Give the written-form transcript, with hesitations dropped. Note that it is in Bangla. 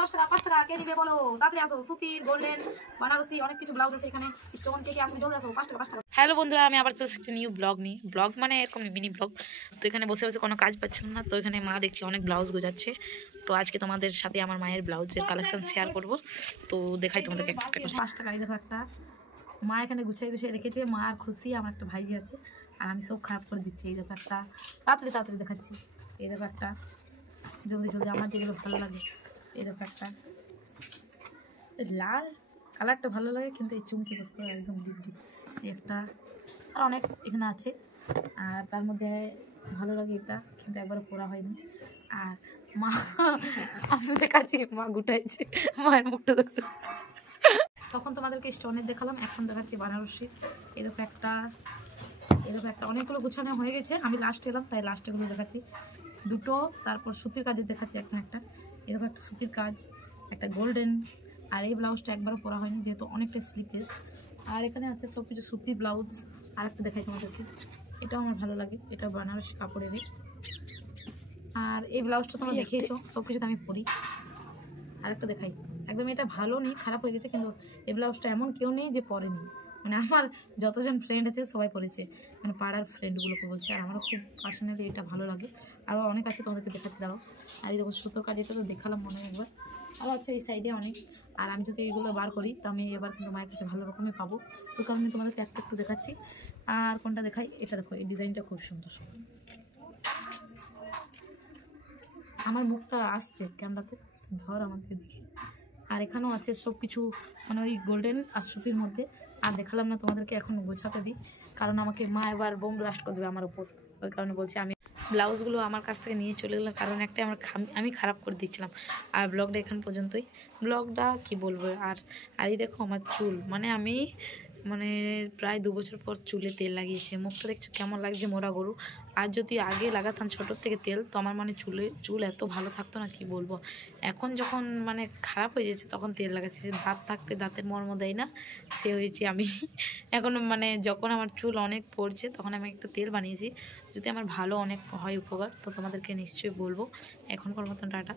10 টাকা 5 টাকা কে দিবে বলো তাড়াতাড়ি আসো সুতির গোল্ডেন বানারসি অনেক কিছু ব্লাউজ আছে এখানে স্টোন কে কে আসবে জলদি আসো 5 টাকা 5 টাকা। হ্যালো বন্ধুরা আমি আবার চলে এসেছি নিউ ব্লগ নিয়ে ব্লগ মানে এরকম মিনি ব্লগ। তো এখানে বসে বসে কোনো কাজ পাচ্ছিলাম না তো এখানে মা দেখছি অনেক ব্লাউজ গোজাচ্ছে। তো আজকে তোমাদের সাথে আমার মায়ের ব্লাউজের কালেকশন শেয়ার করব। তো দেখাই তোমাদেরকে একটা একটা 5 টাকা দেখো একটা মা এখানে গুছিয়ে গুছিয়ে রেখেছে। মা আর খুশি আমার একটা ভাইজি আছে আর আমি সব খারাপ করে দিচ্ছি। এই দেখো একটা তাড়াতাড়ি তাড়াতাড়ি দেখাচ্ছি। এই দেখো একটা জলদি জলদি আমার যেগুলো ভালো লাগে। এই দেখো একটা লাল কালারটা ভালো লাগে কিন্তু এই চুমকি বস্তু একদম ডিপ ডিপ একটা আর অনেক এখানে আছে। আর তার মধ্যে ভালো লাগে এটা কিন্তু একবারও পরা হয়নি। আর মা আমি দেখাচ্ছি মা গুটাইছে মায়ের মুখটা দেখো। তখন তোমাদেরকে স্টোনের দেখালাম এখন দেখাচ্ছি বানারসির। এই দেখো একটা এই দেখো একটা অনেকগুলো গুছানো হয়ে গেছে আমি লাস্ট এলাম তাই লাস্টেগুলো দেখাচ্ছি দুটো। তারপর সুতির কাজের দেখাচ্ছি এখন একটা এই দেখো একটা সুতির কাজ একটা গোল্ডেন। আর এই ব্লাউজটা একবারও পরা হয়নি যেহেতু অনেকটা স্লিপলেস। আর এখানে আছে সব কিছু সুতি ব্লাউজ। আর একটা দেখাই তোমাদেরকে এটাও আমার ভালো লাগে এটা বানারসি কাপড়েরই। আর এই ব্লাউজটা তোমরা দেখিয়েছো সব কিছুতে আমি পরি। আরেকটা দেখাই একদম এটা ভালো নেই খারাপ হয়ে গেছে কিন্তু এই ব্লাউজটা এমন কেউ নেই যে পরেনি মানে আমার যতজন ফ্রেন্ড আছে সবাই পরেছে মানে পাড়ার ফ্রেন্ডগুলোকে বলছে। আর আমারও খুব পার্সোনালি এটা ভালো লাগে আরও অনেক আছে তোমাদেরকে দেখাচ্ছি দাঁড়াও। আর এই দেখো সুতোর কাজ এটা তো দেখালাম মনে হয় একবার আরও আছে এই সাইডে অনেক। আর আমি যদি এইগুলো বার করি তো আমি এবার কিন্তু মায়ের কাছে ভালো রকমই পাবো তো কারণে তোমাদেরকে একটা একটু দেখাচ্ছি। আর কোনটা দেখাই এটা দেখো এই ডিজাইনটা খুব সুন্দর আমার মুখটা আসছে ক্যামেরাতে ধর আমাদের দেখি। আর এখানেও আছে সব কিছু মানে ওই গোল্ডেন আর সুতির মধ্যে। আর দেখালাম না তোমাদেরকে এখন গোছাতে দিই কারণ আমাকে মা এবার বোম ব্লাস্ট করে দেবে আমার উপর ওই কারণে বলছি আমি ব্লাউজগুলো আমার কাছ থেকে নিয়ে চলে গেলাম কারণ একটা আমি খারাপ করে দিচ্ছিলাম। আর ব্লগটা এখান পর্যন্তই ব্লগটা কি বলবো। আর এই দেখো আমার চুল মানে আমি মানে প্রায় 2 বছর পর চুলে তেল লাগিয়েছে মুখটা দেখছো কেমন লাগছে মোরা গরু। আর যদি আগে লাগাতাম ছোটোর থেকে তেল তো আমার মানে চুল এত ভালো থাকতো না কি বলবো। এখন যখন মানে খারাপ হয়ে যাচ্ছে তখন তেল লাগাচ্ছি দাঁত থাকতে দাঁতের মর্ম দেয় না সে হয়েছি আমি। এখন মানে যখন আমার চুল অনেক পড়ছে তখন আমি একটা তেল বানিয়েছি যদি আমার ভালো অনেক হয় উপকার তো তোমাদেরকে নিশ্চয়ই বলবো। এখনকার মতন টাটা।